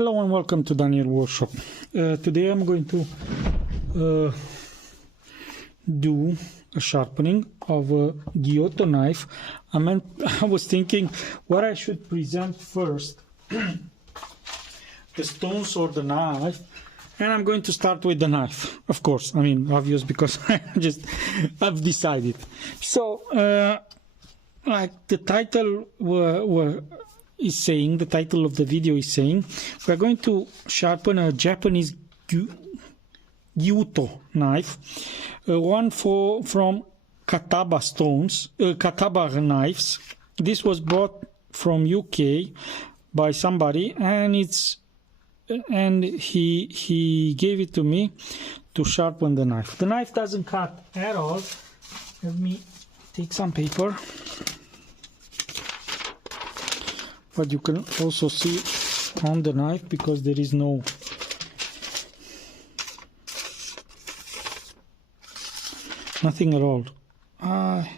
Hello and welcome to Daniel Workshop. Today I'm going to do a sharpening of a gyuto knife. I was thinking what I should present first, the stones or the knife, and I'm going to start with the knife, of course. I mean, obvious, because I've decided. So, like the title is saying, the title of the video is saying, we're going to sharpen a Japanese gyuto knife, one from Kataba Kataba knives. This was bought from UK by somebody, and he gave it to me to sharpen the knife. The knife doesn't cut at all. Let me take some paper. But you can also see on the knife, because there is nothing at all. I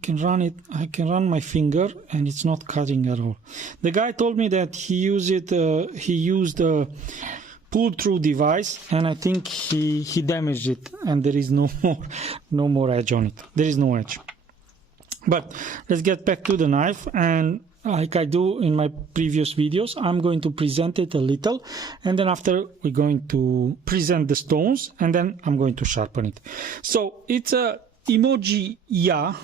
can run my finger and it's not cutting at all. The guy told me that he used a pull-through device, and I think he damaged it, and there is no more edge on it. There is no edge. But let's get back to the knife, and like I do in my previous videos, I'm going to present it a little, and then after we're going to present the stones, and then I'm going to sharpen it. So it's a Imoji-ya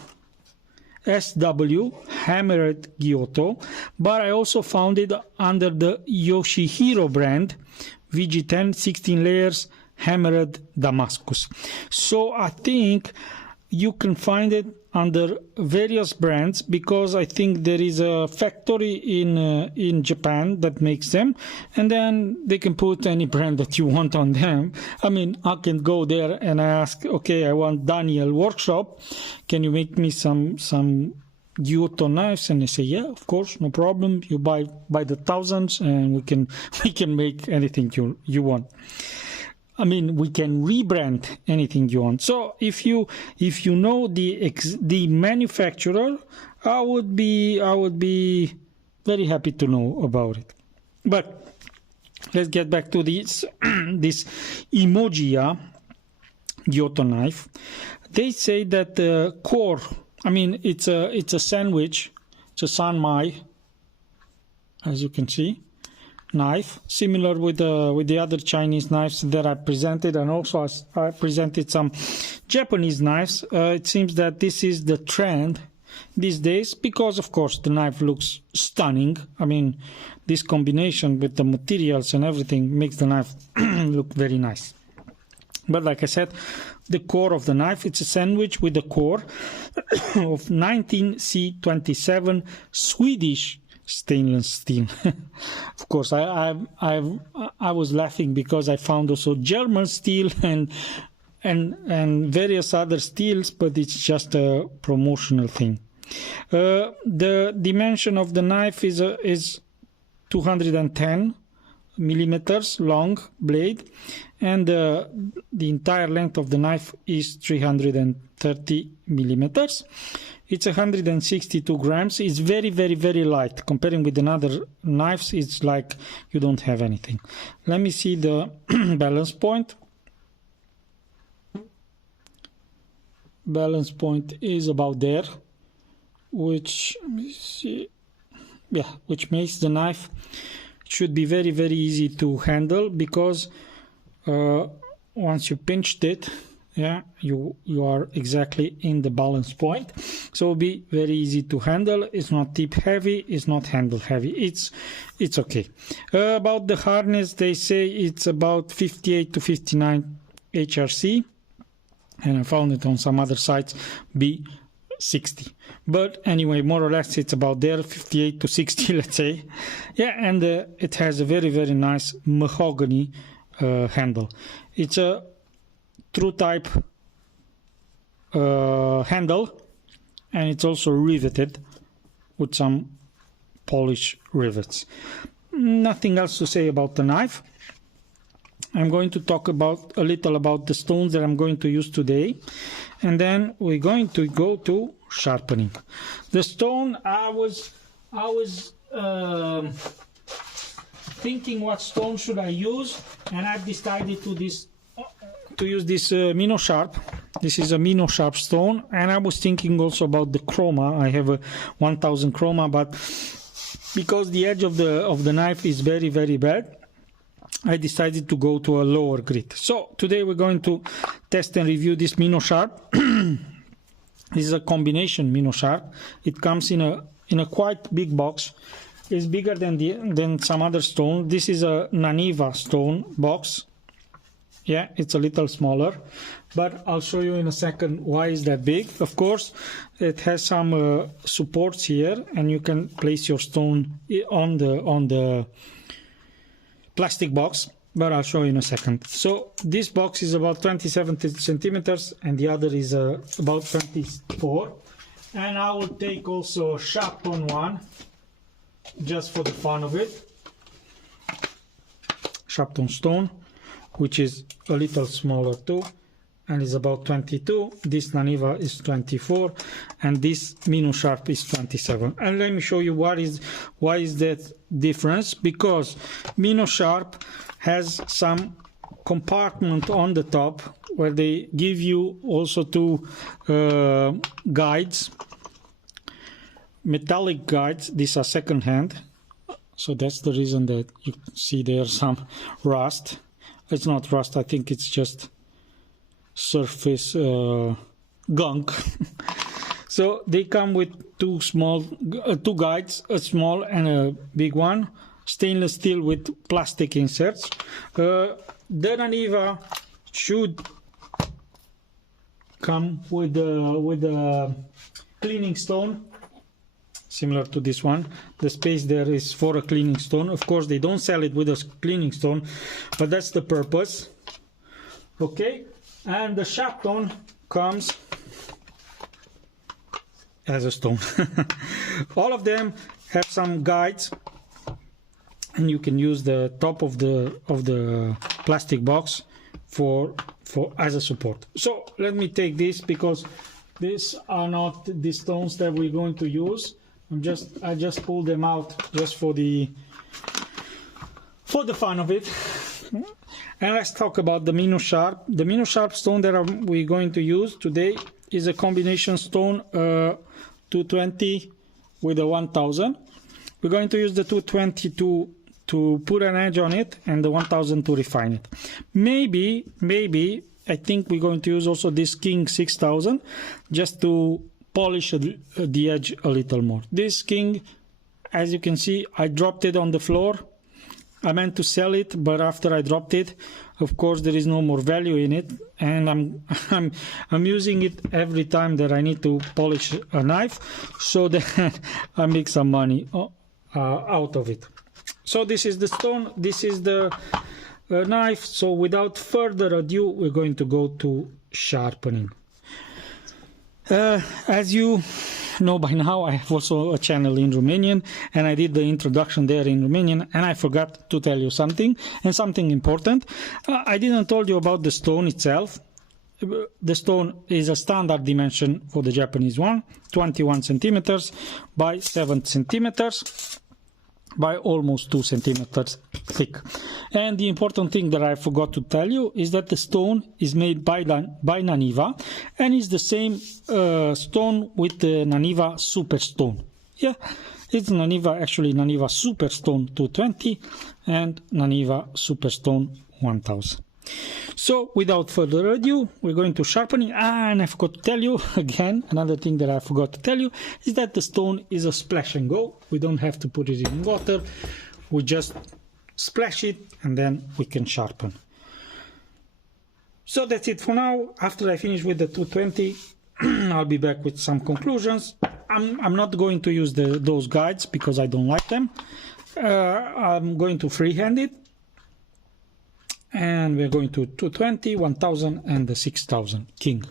SW hammered gyuto, but I also found it under the Yoshihiro brand, VG10 16 layers hammered Damascus. So I think you can find it under various brands, because I think there is a factory in Japan that makes them, and then they can put any brand that you want on them. I mean, I can go there and I ask, okay, I want Daniel Workshop, can you make me some gyuto knives? And they say, yeah, of course, no problem. You buy the thousands, and we can make anything you want. I mean, we can rebrand anything you want. So if you know the manufacturer, I would be very happy to know about it. But let's get back to this Imoji-ya gyuto knife. They say that the core, I mean, it's a sandwich, it's a sanmai, as you can see, knife, similar with the other Chinese knives that I presented, and also I presented some Japanese knives. It seems that this is the trend these days, because of course the knife looks stunning. I mean, this combination with the materials and everything makes the knife look very nice. But like I said, the core of the knife, it's a sandwich with the core of 19C27 Swedish stainless steel. Of course, I was laughing because I found also German steel and various other steels, but it's just a promotional thing. The dimension of the knife is 210 millimeters long blade, and the entire length of the knife is 330 millimeters. It's 162 grams. It's very, very, very light. Comparing with another knives, it's like you don't have anything. Let me see the balance point. Balance point is about there, which, let me see, yeah, which makes the knife should be very, very easy to handle, because once you pinched it, yeah, you are exactly in the balance point. So it'll be very easy to handle. It's not tip heavy, it's not handle heavy. It's okay. About the hardness, they say it's about 58 to 59 HRC, and I found it on some other sites be 60. But anyway, more or less it's about there, 58 to 60, let's say. Yeah, and it has a very, very nice mahogany handle. It's a true type handle, and it's also riveted with some polish rivets. Nothing else to say about the knife. I'm going to talk a little about the stones that I'm going to use today, and then we're going to go to sharpening. The stone I was thinking what stone should I use, and I've decided to use this Minosharp. This is a Minosharp stone, and I was thinking also about the chroma. I have a 1000 chroma, but because the edge of the knife is very, very bad, I decided to go to a lower grit. So today we're going to test and review this Minosharp. This is a combination Minosharp. It comes in a quite big box. It's bigger than some other stone. This is a Naniva stone box. Yeah, it's a little smaller, but I'll show you in a second why is that big. Of course, it has some supports here, and you can place your stone on the plastic box, but I'll show you in a second. So this box is about 27 centimeters, and the other is about 24. And I will take also a sharpen one, just for the fun of it. Sharpen stone, which is a little smaller too, and is about 22. This Naniva is 24, and this Minosharp is 27. And let me show you why is that difference. Because Minosharp has some compartment on the top where they give you also two guides, metallic guides. These are second hand, so that's the reason that you see there's some rust. It's not rust, I think it's just surface gunk. So they come with two guides, a small and a big one, stainless steel with plastic inserts. The Naniva should come with a cleaning stone, similar to this one. The space there is for a cleaning stone. Of course, they don't sell it with a cleaning stone, but that's the purpose. Okay, and the sharpen comes as a stone. All of them have some guides, and you can use the top of the plastic box for as a support. So let me take this, because these are not the stones that we're going to use. I just pulled them out just for the fun of it. And let's talk about the Minosharp. The Minosharp stone that we're going to use today is a combination stone, 220 with a 1000. We're going to use the 220 to put an edge on it, and the 1000 to refine it. Maybe I think we're going to use also this King 6000 just to polish the edge a little more. This King, as you can see, I dropped it on the floor. I meant to sell it, but after I dropped it, of course there is no more value in it, and I'm using it every time that I need to polish a knife, so that I make some money out of it. So this is the stone, this is the knife. So without further ado, we're going to go to sharpening. As you know by now, I have also a channel in Romanian, and I did the introduction there in Romanian, and I forgot to tell you something, and something important. I didn't told you about the stone itself. The stone is a standard dimension for the Japanese one, 21 centimeters by 7 centimeters by almost 2 centimeters thick. And the important thing that I forgot to tell you is that the stone is made by Naniva, and is the same stone with the Naniva Super Stone. Yeah, it's Naniva, actually Naniva Super Stone 220 and Naniva Super Stone 1000. So without further ado, we're going to sharpening. And I forgot to tell you again, another thing that I forgot to tell you is that the stone is a splash and go. We don't have to put it in water, we just splash it and then we can sharpen. So that's it for now. After I finish with the 220, I'll be back with some conclusions. I'm not going to use those guides because I don't like them. I'm going to freehand it. And we're going to 220, 1000 and the 6000 King.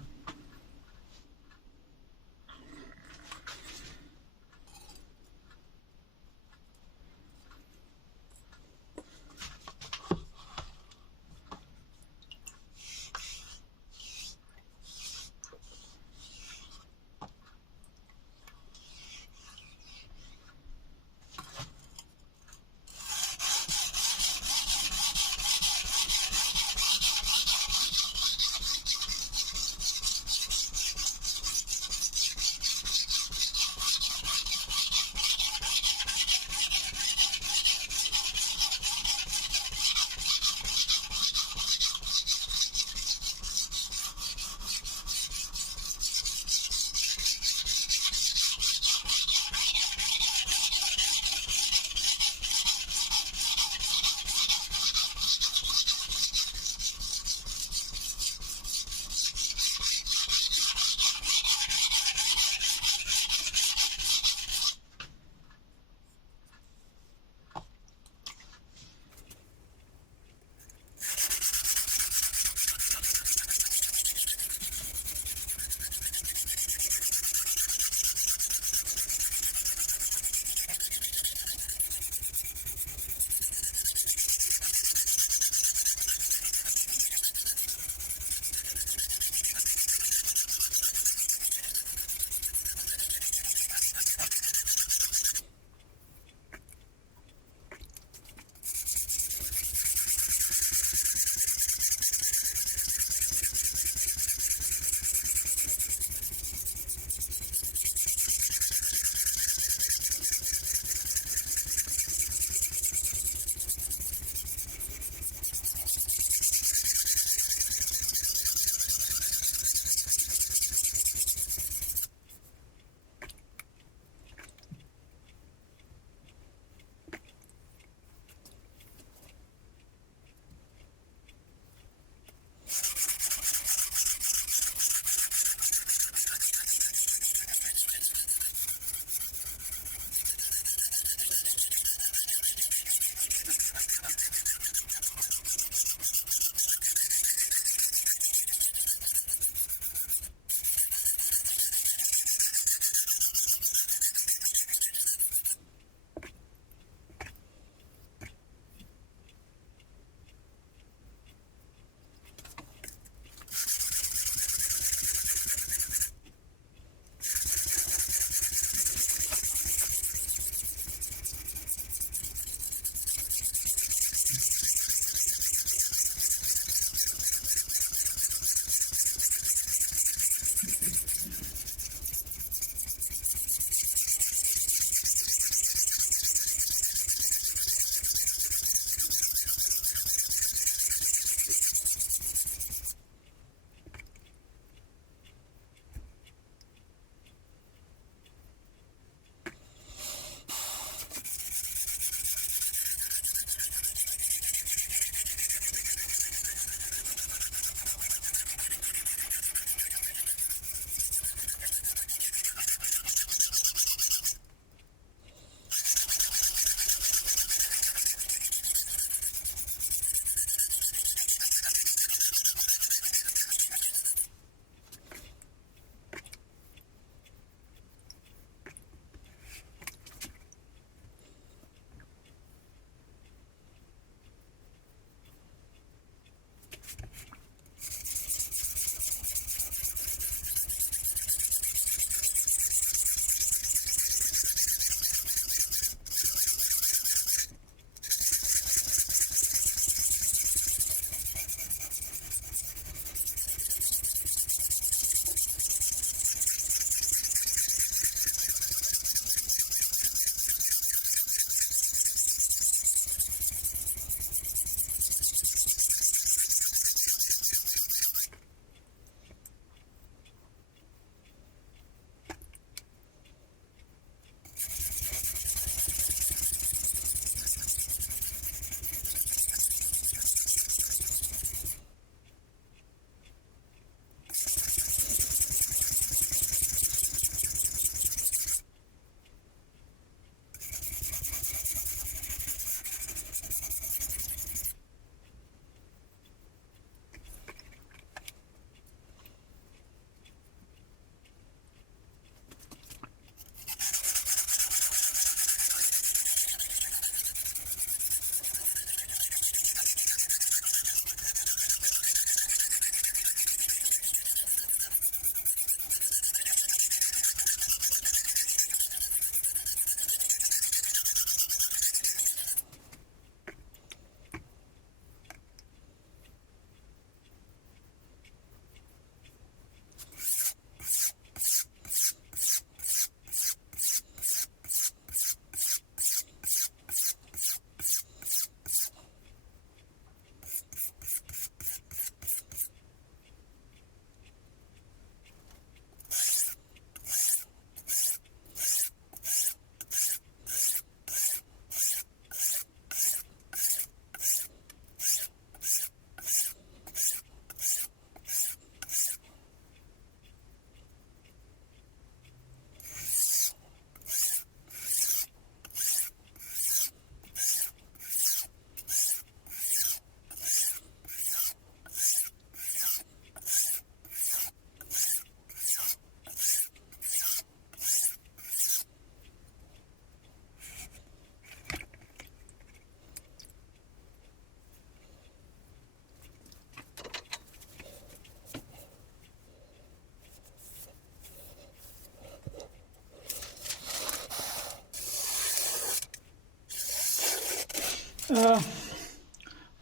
I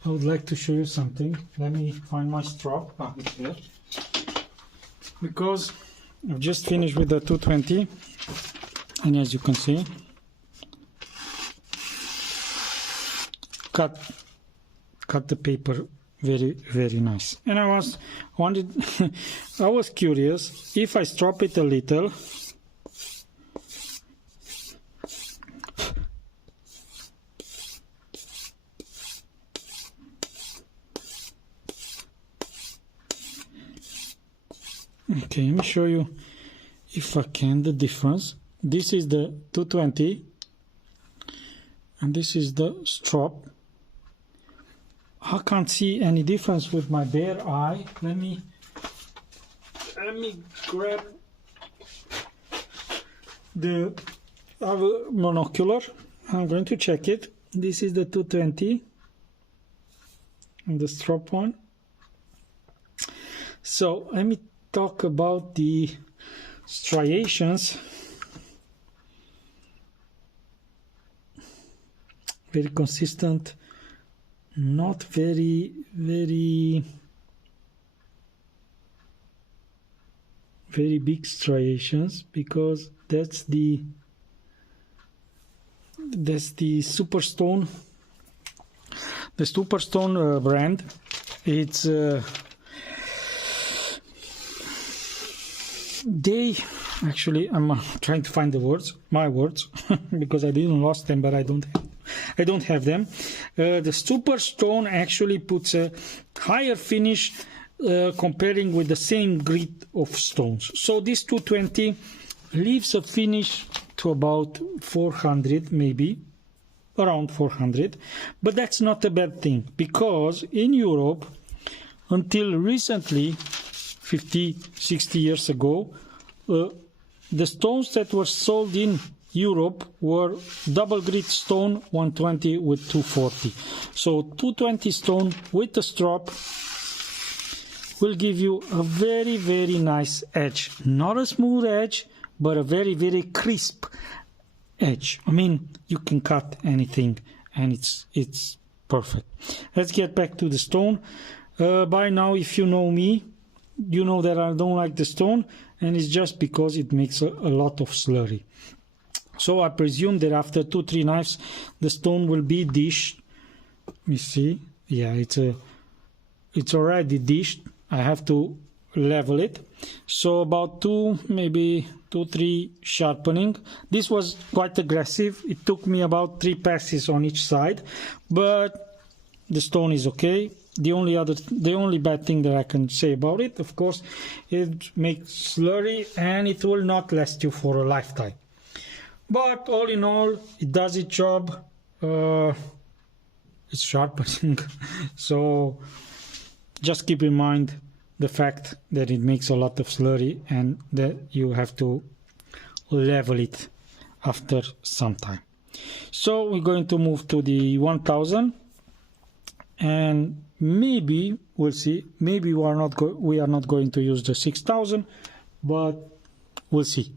would like to show you something. Let me find my strap. It's here. Because I've just finished with the 220, and as you can see, cut the paper very nice. And I was curious if I strap it a little. Okay, let me show you if I can the difference. This is the 220 and this is the strap. I can't see any difference with my bare eye. Let me grab the monocular. I'm going to check it. This is the 220 and the strap one. So let me talk about the striations. Very consistent, not very big striations, because that's the Superstone, the Superstone brand. It's they actually, I'm trying to find the words, my words, because I didn't lost them, but I don't have them. The Superstone actually puts a higher finish comparing with the same grit of stones. So this 220 leaves a finish to about 400, maybe around 400, but that's not a bad thing, because in Europe until recently, 50-60 years ago, the stones that were sold in Europe were double grit stone 120 with 240. So 220 stone with the strap will give you a very nice edge. Not a smooth edge, but a very crisp edge. I mean, you can cut anything and it's perfect. Let's get back to the stone. By now, if you know me, you know that I don't like the stone, and it's just because it makes a lot of slurry. So I presume that after 2-3 knives the stone will be dished. You see, yeah, it's already dished. I have to level it. So about 2-3 sharpening. This was quite aggressive. It took me about 3 passes on each side, but the stone is okay. The only bad thing that I can say about it, of course, it makes slurry and it will not last you for a lifetime. But all in all, it does its job. It's sharpening. So just keep in mind the fact that it makes a lot of slurry and that you have to level it after some time. So we're going to move to the 1000, and maybe we'll see. Maybe we are not going to use the 6000, but we'll see.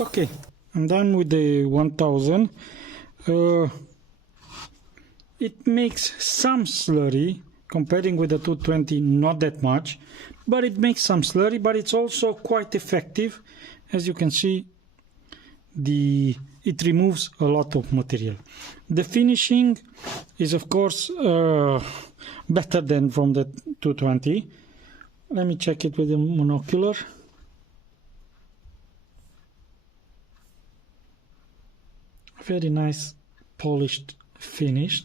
Okay, I'm done with the 1000. It makes some slurry comparing with the 220, not that much, but it makes some slurry, but it's also quite effective. As you can see, it removes a lot of material. The finishing is of course better than from the 220. Let me check it with the monocular. Very nice polished finish.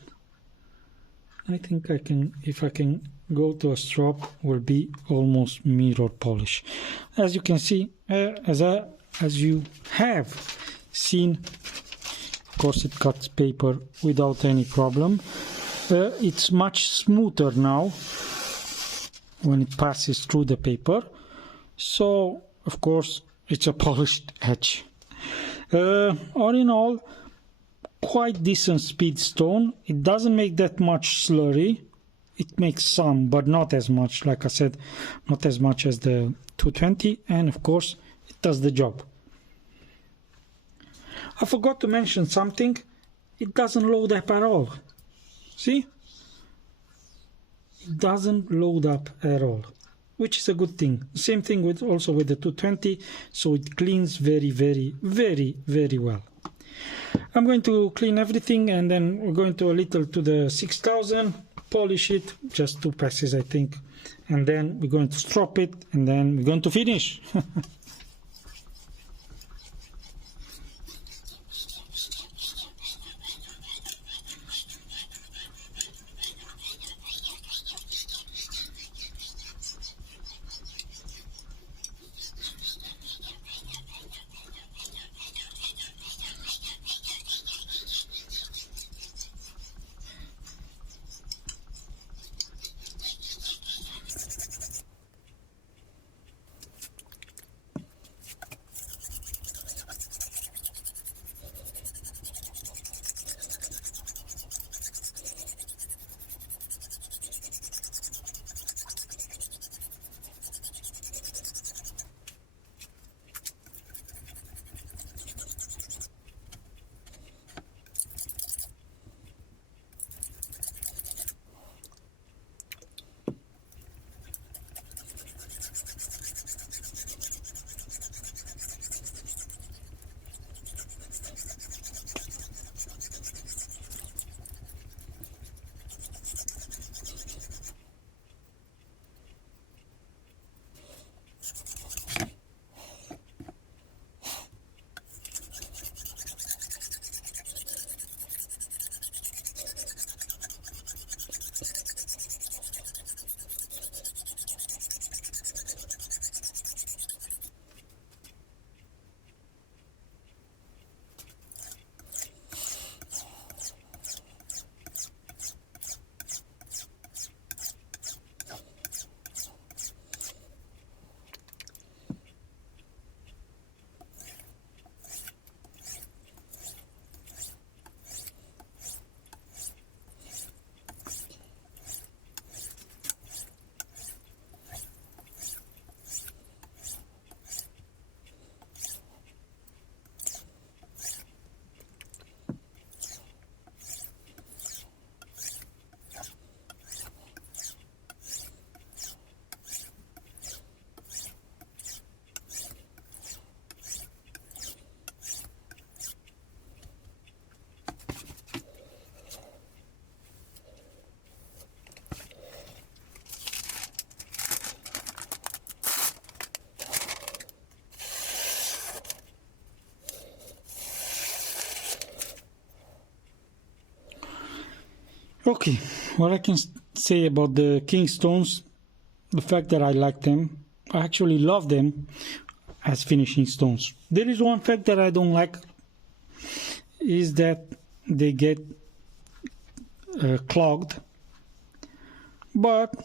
I think I can, if I can go to a strop, will be almost mirror polish. As you can see, as you have seen, of course it cuts paper without any problem. It's much smoother now when it passes through the paper, so of course it's a polished edge. All in all, quite decent speed stone. It doesn't make that much slurry. It makes some, but not as much, like I said, not as much as the 220, and of course it does the job. I forgot to mention something. It doesn't load up at all. See? It doesn't load up at all, which is a good thing. Same thing with also with the 220, so it cleans very, very, very, very well. I'm going to clean everything, and then we're going to a little to the 6000, polish it, just 2 passes I think, and then we're going to strop it, and then we're going to finish. Okay, what I can say about the king stones, the fact that I like them, I actually love them as finishing stones. There is one fact that I don't like, is that they get clogged, but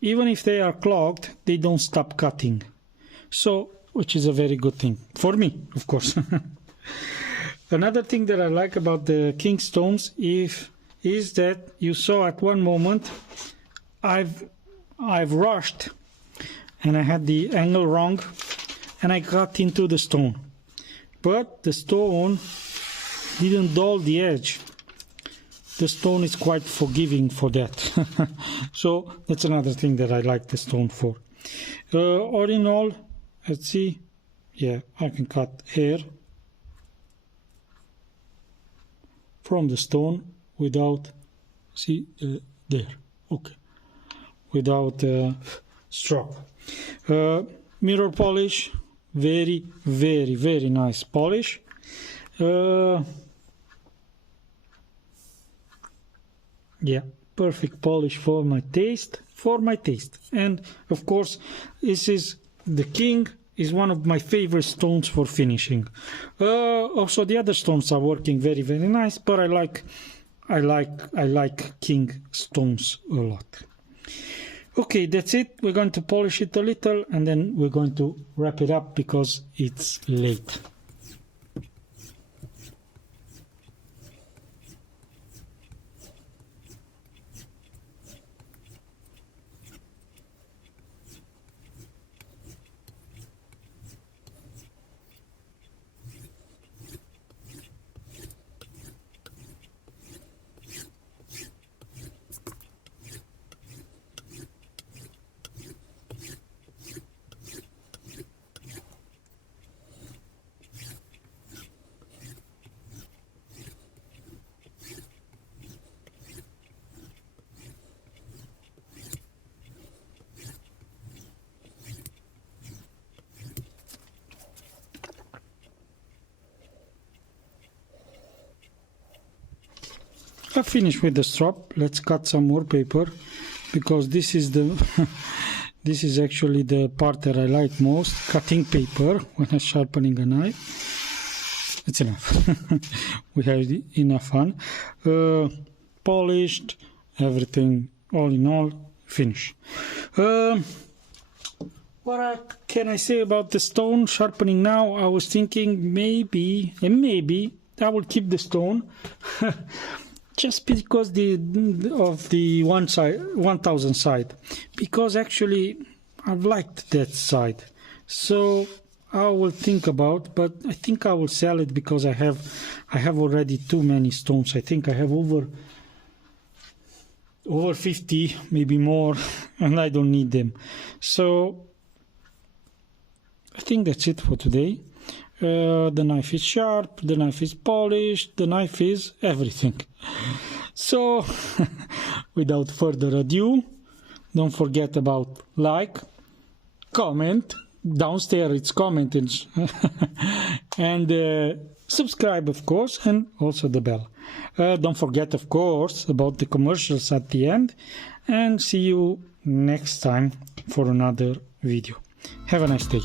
even if they are clogged, they don't stop cutting, so which is a very good thing for me, of course. Another thing that I like about the king stones is that you saw at one moment I've rushed and I had the angle wrong and I cut into the stone. but the stone didn't dull the edge. The stone is quite forgiving for that. So that's another thing that I like the stone for. All in all, let's see. Yeah, I can cut hair from the stone without, see, there, okay, without strop. Mirror polish, very, very, very nice polish. Yeah, perfect polish for my taste, and of course this is the king, is one of my favorite stones for finishing. Also the other stones are working very, very nice, but I like king stones a lot. Okay, that's it. We're going to polish it a little and then we're going to wrap it up because it's late. I finished with the strap. Let's cut some more paper because this is the this is actually the part that I like most, cutting paper when I'm sharpening a knife. It's enough. We have enough fun. Polished, everything, all in all, finished. What can I say about the stone sharpening now? I was thinking maybe I will keep the stone. Just because of the 1000 side, because actually I've liked that side, so I will think about, but I think I will sell it because I have already too many stones. I think I have over 50, maybe more, and I don't need them. So I think that's it for today. The knife is sharp, the knife is polished, the knife is everything. So without further ado, don't forget about like, comment, downstairs it's commenting, and subscribe of course, and also the bell. Don't forget of course about the commercials at the end, and see you next time for another video. Have a nice day.